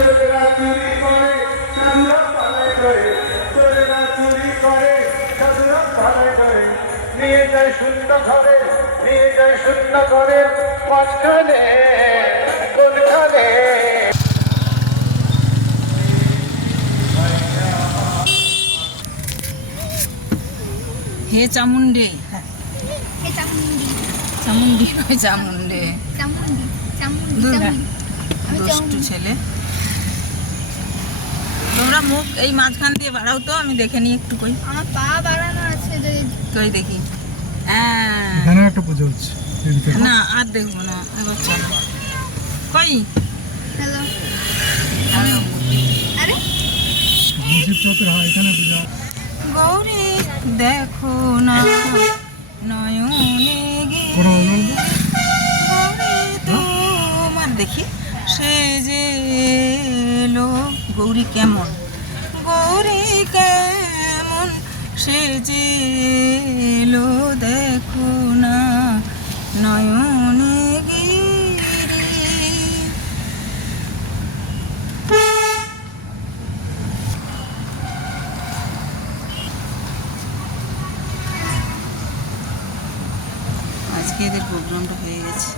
চোরেরা চুরি করে সাধুরা পালাই করে, চোরেরা চুরি করে সাধুরা পালাই করে, নিয়ে যায় শূন্য ঘরে, নিয়ে যায় শূন্য ঘরে, মাঝখানে কোনখানে। হে চামুন্ডে, হে চামুন্ডি, চামুন্ডি নয় চামুন্ডে, চামুন্ডি, চামুন্ডি, দূর না, চামুন্ডি। আমি দুষ্টু চামুন্ডি। ছেলে। তোমরা মুখ এই মাঝখান দিয়ে বাড়াও তো, আমি দেখে নিই একটু। কই আমার পা বাড়ানো আছে যে। কই দেখি। হ্যাঁ, এখানে একটা পুজো হচ্ছে এদিকে। না আর দেখবো না, এবার চলো। কই হ্যালো, আরে মসজিদ চত্বর, হ্যাঁ এখানে পূজা। গৌরী দেখো না নয়নে গিয়ে, কোনো বলবো গৌরী তোমার দেখি সে যে এলো। গৌরী কেমন, গৌরী কেমন সে যে এলো দেখো না নয়নে গিরি। আজকে এদের প্রোগ্রামটা হয়ে গেছে।